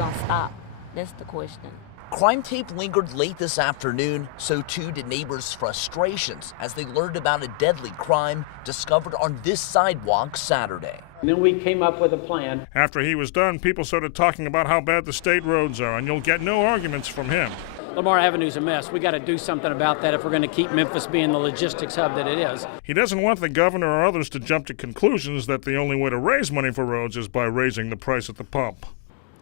gonna stop? That's the question. Crime tape lingered late this afternoon, so too did neighbors' frustrations as they learned about a deadly crime discovered on this sidewalk Saturday. And then we came up with a plan. After he was done, people started talking about how bad the state roads are, and you'll get no arguments from him. Lamar Avenue's a mess. We got to do something about that if we're going to keep Memphis being the logistics hub that it is. He doesn't want the governor or others to jump to conclusions that the only way to raise money for roads is by raising the price at the pump.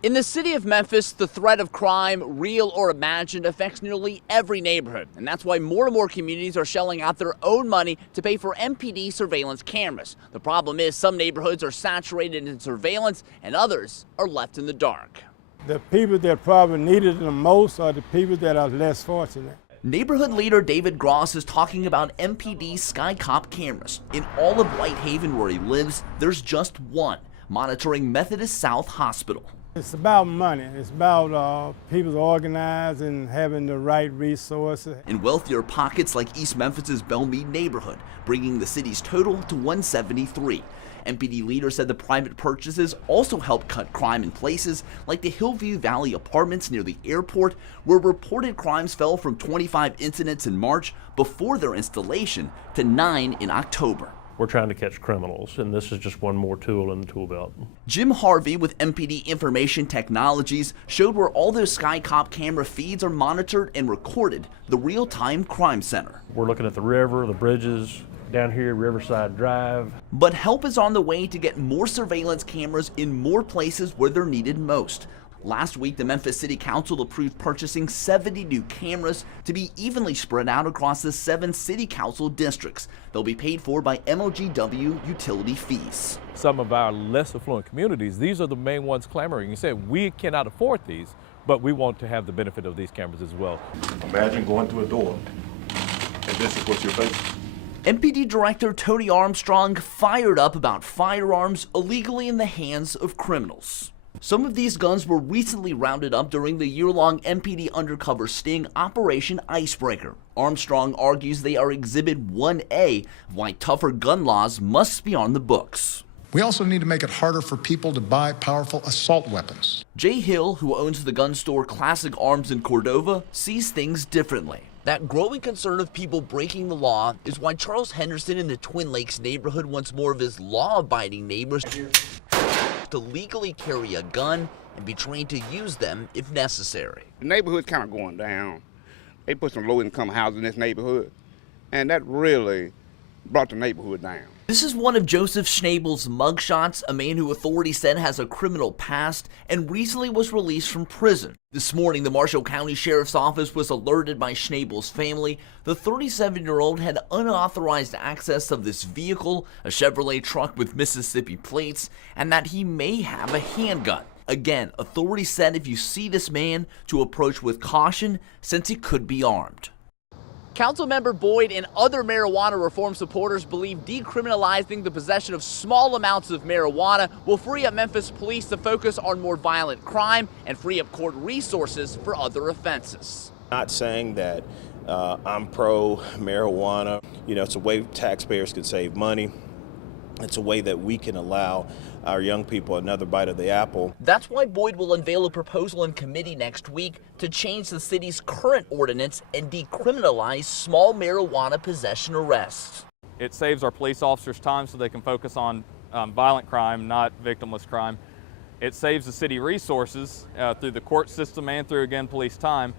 In the city of Memphis, the threat of crime, real or imagined, affects nearly every neighborhood. And that's why more and more communities are shelling out their own money to pay for MPD surveillance cameras. The problem is some neighborhoods are saturated in surveillance and others are left in the dark. The people that probably need it the most are the people that are less fortunate. Neighborhood leader David Gross is talking about MPD Sky Cop cameras. In all of Whitehaven where he lives, there's just one, monitoring Methodist South Hospital. It's about money. It's about people organized and having the right resources. In wealthier pockets like East Memphis's Belmead neighborhood, bringing the city's total to 173. MPD leader said the private purchases also help cut crime in places like the Hillview Valley apartments near the airport, where reported crimes fell from 25 incidents in March before their installation to 9 in October. We're trying to catch criminals, and this is just one more tool in the tool belt. Jim Harvey with MPD Information Technologies showed where all those Sky Cop camera feeds are monitored and recorded, the real-time crime center. We're looking at the river, the bridges, down here, Riverside Drive. But help is on the way to get more surveillance cameras in more places where they're needed most. Last week, the Memphis City Council approved purchasing 70 new cameras to be evenly spread out across the 7 city council districts. They'll be paid for by MOGW utility fees. Some of our less affluent communities, these are the main ones clamoring. You said we cannot afford these, but we want to have the benefit of these cameras as well. Imagine going through a door, and this is what you're facing. MPD Director Tony Armstrong fired up about firearms illegally in the hands of criminals. Some of these guns were recently rounded up during the year-long MPD undercover sting Operation Icebreaker. Armstrong argues they are Exhibit 1A of why tougher gun laws must be on the books. We also need to make it harder for people to buy powerful assault weapons. Jay Hill, who owns the gun store Classic Arms in Cordova, sees things differently. That growing concern of people breaking the law is why Charles Henderson in the Twin Lakes neighborhood wants more of his law-abiding neighbors to legally carry a gun and be trained to use them if necessary. The neighborhood's kind of going down. They put some low-income housing in this neighborhood, and that really brought the neighborhood down. This is one of Joseph Schnabel's mugshots, a man who authorities said has a criminal past and recently was released from prison. This morning, the Marshall County Sheriff's Office was alerted by Schnabel's family. The 37-year-old had unauthorized access of this vehicle, a Chevrolet truck with Mississippi plates, and that he may have a handgun. Again, authorities said if you see this man, to approach with caution since he could be armed. Councilmember Boyd and other marijuana reform supporters believe decriminalizing the possession of small amounts of marijuana will free up Memphis police to focus on more violent crime and free up court resources for other offenses. Not saying that I'm pro marijuana. You know, it's a way taxpayers can save money. It's a way that we can allow our young people another bite of the apple. That's why Boyd will unveil a proposal in committee next week to change the city's current ordinance and decriminalize small marijuana possession arrests. It saves our police officers time so they can focus on violent crime, not victimless crime. It saves the city resources through the court system and through, again, police time.